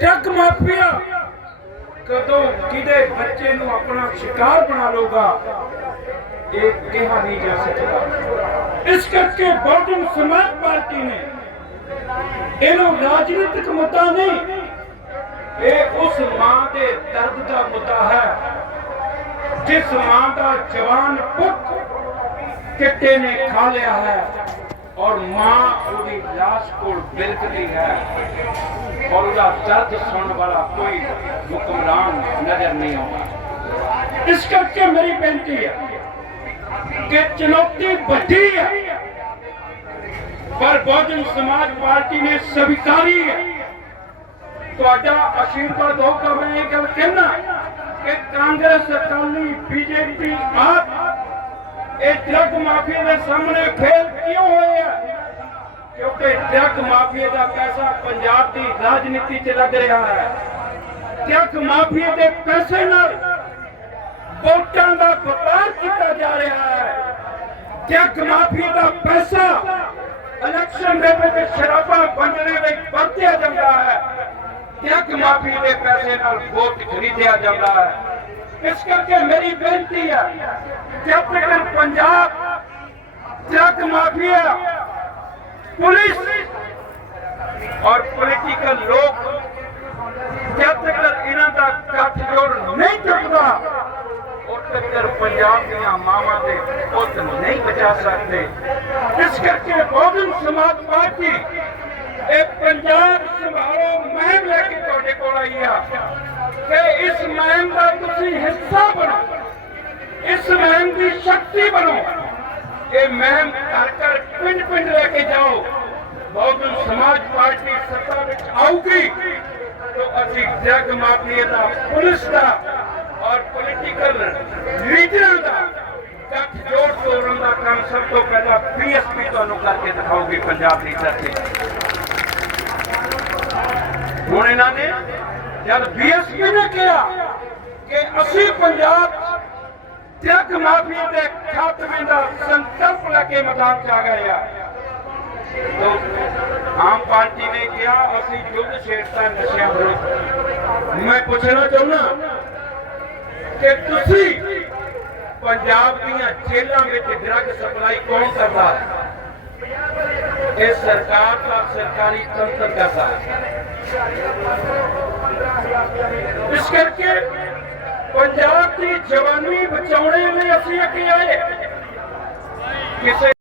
Truck mafia. ਕਦੋਂ ਕਿਹਦੇ ਬੱਚੇ ਨੂੰ ਆਪਣਾ ਸ਼ਿਕਾਰ ਬਣਾ ਲਊਗਾ, ਇਹ ਕਿਹਾ ਨਹੀਂ ਜਾ ਸਕਦਾ। ਇਸ ਕਰਕੇ ਬਹੁਜਨ ਸਮਾਜ ਪਾਰਟੀ ਨੇ ਇਹਨੂੰ ਰਾਜਨੀਤਿਕ ਮੁੱਦਾ ਨਹੀਂ, ਇਹ ਉਸ ਮਾਂ ਦੇ ਦਰਦ ਦਾ ਮੁੱਦਾ ਹੈ, ਜਿਸ ਮਾਂ ਦਾ ਜਵਾਨ ਪੁੱਤ ਚਿੱਟੇ ਨੇ ਖਾ ਲਿਆ ਹੈ ਔਰ ਮਾਂ ਉਹਦੀ ਲਾਸ਼ ਕੋਲ ਬਿਲਕਦੀ ਹੈ ਔਰ ਉਹਦਾ ਦਰਦ ਸੁਣਨ ਵਾਲਾ ਕੋਈ ਹੁਕਮਰਾਨ ਨਜ਼ਰ ਨਹੀਂ ਆਉਂਦਾ ਇਸ ਕਰਕੇ ਮੇਰੀ ਬੇਨਤੀ ਹੈ ਕਿ ਚੁਣੌਤੀ ਵੱਡੀ ਹੈ ਪਰ ਬਹੁਜਨ ਸਮਾਜ ਪਾਰਟੀ ਨੇ ਸਵੀਕਾਰੀ ਹੈ ਤੁਹਾਡਾ ਆਸ਼ੀਰਵਾਦ ਹੋਗਾ ਮੈਂ ਇਹ ਗੱਲ ਕਹਿਣਾ ਕਿ ਕਾਂਗਰਸ ਅਕਾਲੀ ਬੀਜੇਪੀ ਆਪ ਇਹ ਡਰਗ ਮਾਫੀਆ ਦੇ ਸਾਹਮਣੇ ਫੇਲ ਕਿਉਂ ਹੋਏ ਆ ਕਿਉਂਕਿ ਡਰਗ ਮਾਫੀਆ ਦਾ ਪੈਸਾ ਪੰਜਾਬ ਦੀ ਰਾਜਨੀਤੀ 'ਚ ਲੱਗ ਰਿਹਾ ਹੈ। ਡਰਗ ਮਾਫੀਆ ਦੇ ਪੈਸੇ ਨਾਲ ਵੋਟਾਂ ਦਾ ਵਪਾਰ ਕੀਤਾ ਜਾ ਰਿਹਾ ਹੈ। ਡਰਗ ਮਾਫੀਆ ਦਾ ਪੈਸਾ ਇਲੈਕਸ਼ਨ ਦੇ ਵਿੱਚ ਸ਼ਰਾਬਾਂ ਵੰਡਣੇ ਲਈ ਵਰਤਿਆ ਜਾਂਦਾ ਹੈ। ਟਰੱਕ ਮਾਫੀ ਦੇ ਪੈਸੇ ਨਾਲ ਵੋਟ ਖਰੀਦਿਆ ਜਾਂਦਾ ਹੈ। ਇਸ ਕਰਕੇ ਮੇਰੀ ਬੇਨਤੀ ਹੈ ਜਦ ਤੱਕ ਪੰਜਾਬ ਟਰੱਕ ਮਾਫੀਆ ਪੁਲਿਸ ਔਰ ਪੋਲੀਟੀਕਲ ਲੋਕ ਜਦ ਤੱਕ ਇਹਨਾਂ ਦਾ ਗੱਠ ਜੋੜ ਨਹੀਂ ਟੁੱਟਦਾ ਉਦ ਤੱਕ ਪੰਜਾਬ ਦੀਆਂ ਮਾਵਾਂ ਦੇ ਪੁੱਤ ਨਹੀਂ ਬਚਾ ਸਕਦੇ। ਇਸ ਕਰਕੇ ਬਹੁਜਨ ਸਮਾਜ ਪਾਰਟੀ, ਇਹ ਪੰਜਾਬ ਸੰਭਾਲੋ ਮਹਿਮ ਲੈ ਕੇ ਤੁਹਾਡੇ ਕੋਲ ਆਈ ਆ ਕਿ ਇਸ ਮਹਿਮ ਦਾ ਤੁਸੀਂ ਹਿੱਸਾ ਬਣੋ, ਇਸ ਮਹਿਮ ਦੀ ਸ਼ਕਤੀ ਬਣੋ। ਇਹ ਮਹਿਮ ਘਰ ਘਰ ਪਿੰਡ ਪਿੰਡ ਲੈ ਕੇ ਜਾਓ। ਬਹੁਜਨ ਸਮਾਜ ਪਾਰਟੀ ਸੱਤਾ ਵਿੱਚ ਆਊਗੀ, ਤਾਂ ਅਸੀਂ ਡਰਗ ਮਾਫੀਆ ਦਾ, ਪੁਲਿਸ ਦਾ ਔਰ ਪੋਲੀਟੀਕਲ ਲੀਡਰਾਂ ਦਾ ਗੱਠ ਜੋੜ ਤੋੜਨ ਦਾ ਕੰਮ ਸਭ ਤੋਂ ਪਹਿਲਾਂ ਬੀਐਸਪੀ ਤੁਹਾਨੂੰ ਕਰਕੇ ਦਿਖਾਊਗੀ ਪੰਜਾਬ ਦੀ ਧਰਤੀ। ਹੁਣ ਇਹਨਾਂ ਨੇ ਜਦ ਬੀਐਸਪੀ ਨੇ ਕਿਹਾ ਕਿ ਅਸੀਂ ਪੰਜਾਬ ਡਰਗ ਮਾਫੀਆ ਦੇ ਖਾਤਮੇ ਦਾ ਸੰਕਲਪ ਲੈ ਕੇ ਮੈਦਾਨ 'ਚ ਆ ਗਏ ਆ। ਆਮ ਪਾਰਟੀ ਨੇ ਕਿਹਾ, ਅਸੀਂ ਯੁੱਧ ਛੇੜਤਾ ਨਸ਼ਿਆਂ ਵਿਰੁੱਧ। ਮੈਂ ਪੁੱਛਣਾ ਚਾਹੁੰਦਾ ਕਿ ਤੁਸੀਂ ਪੰਜਾਬ ਦੀਆਂ ਜੇਲ੍ਹਾਂ ਵਿੱਚ ਡਰੱਗ ਸਪਲਾਈ ਕੌਣ ਕਰਦਾ? ਹੈ ਇਹ ਸਰਕਾਰ ਦਾ ਸਰਕਾਰੀ ਤੰਤਰ ਕਰਦਾ ਹੈ। ਇਸ ਕਰਕੇ ਪੰਜਾਬ ਦੀ ਜਵਾਨੀ ਬਚਾਉਣੇ ਲਈ ਅਸੀਂ ਅੱਗੇ ਆਏ। ਕਿਸੇ